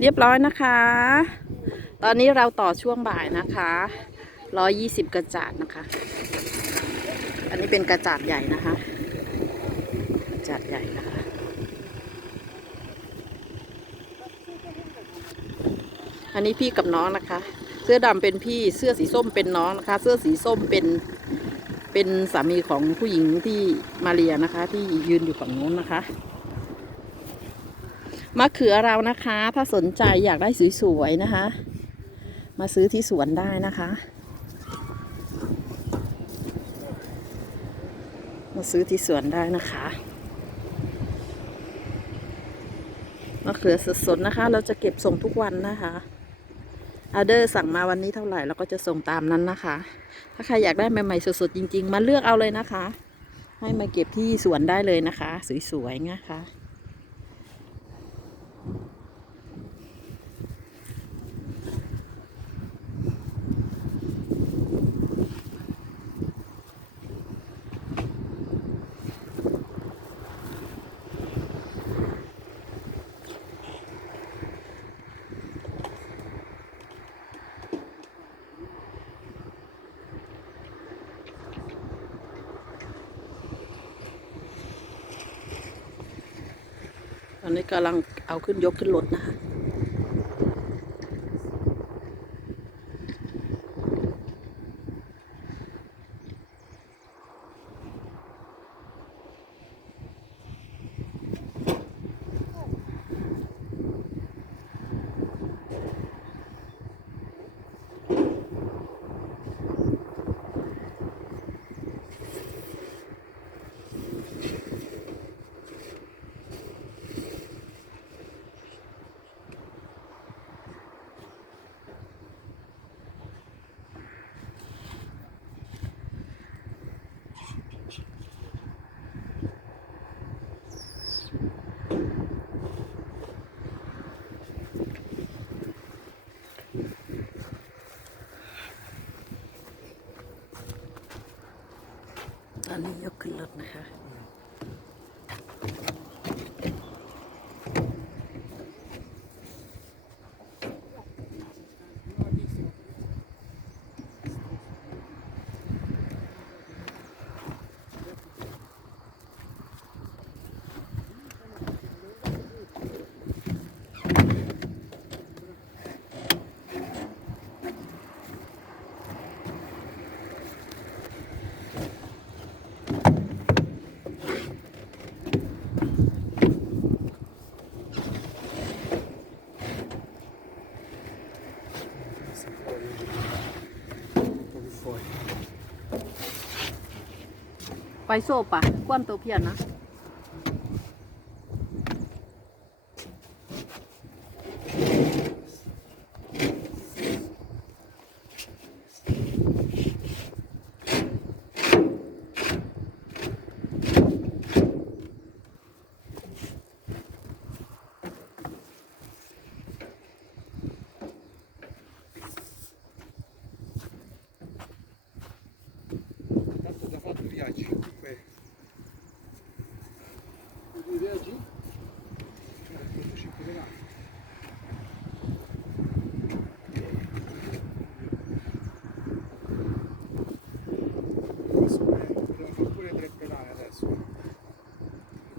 เรียบร้อยนะคะ ตอนนี้เราต่อช่วงบ่ายนะคะร้อยยี่สิบกระจาดนะคะ อันนี้เป็นกระจาดใหญ่นะคะ กระจาดใหญ่นะคะ อันนี้พี่กับน้องนะคะ เสื้อดำเป็นพี่ เสื้อสีส้มเป็นน้องนะคะ เสื้อสีส้มเป็น เป็นสามีของผู้หญิงที่มาเรียนะคะ ที่ยืนอยู่ฝั่งนู้นนะคะ มะเขือเรานะคะ ถ้าสนใจอยากได้สวยๆนะคะ มาซื้อที่สวนได้นะคะ มาซื้อที่สวนได้นะคะมะเขือสดๆนะคะ เราจะเก็บส่งทุกวันนะคะออเดอร์สั่งมาวันนี้เท่าไหร่เราก็จะส่งตามนั้นนะคะ ถ้าใครอยากได้ใหม่ๆสดๆจริง ๆ มาเลือกเอาเลยนะคะ ให้มาเก็บที่สวนได้เลยนะคะ สวยๆนะคะ อนนี้กำลังเอาขึ้นยกขึ้นรถนะคะ ตอนนี้ยกขึ้นรถนะคะ ไปโซปะกวนตัวเพียนนะ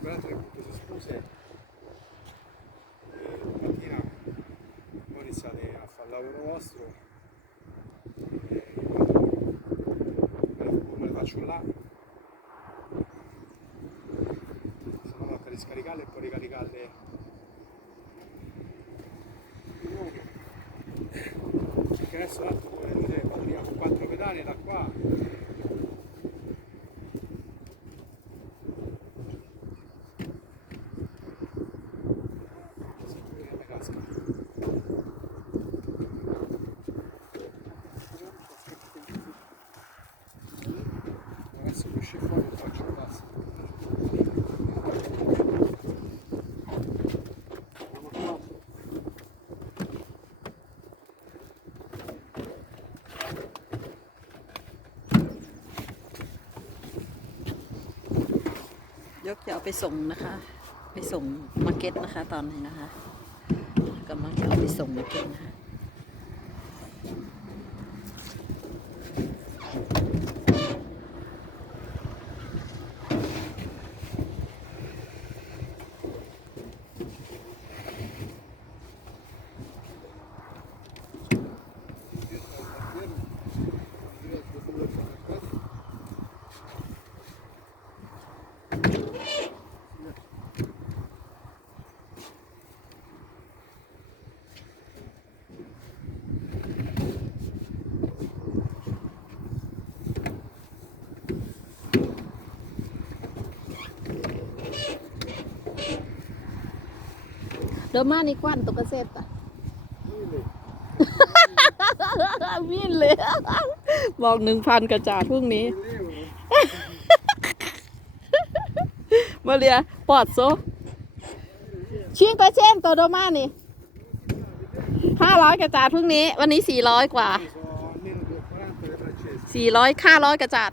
Quell'altro è tutto sospose. E domattina voi iniziate a fare il lavoro vostro. E le, me le faccio là. Sono andato a riscaricarle e poi ricaricarle di nuovo. Perché adesso l'altro quando arriva con quattro pedali da qua. ยกจะเอาไปส่งนะคะ ไปส่งมาร์เก็ตนะคะ ตอนนี้นะคะกำลังจะเอาไปส่งมาร์เก็ตนะคะ Domani quanto casetta? Mille. มินเลยบอกหนึ่งพันกระจาดพรุ่งนี้ Mille euro. มาเรียปอดโซชิงไปเช่นตัวโดมานี่ห้าร้อยกระจาดพรุ่งนี้ วันนี้สี่ร้อยกว่า Sono almeno 40 le francesi สี่ร้อยค่าร้อยกระจาด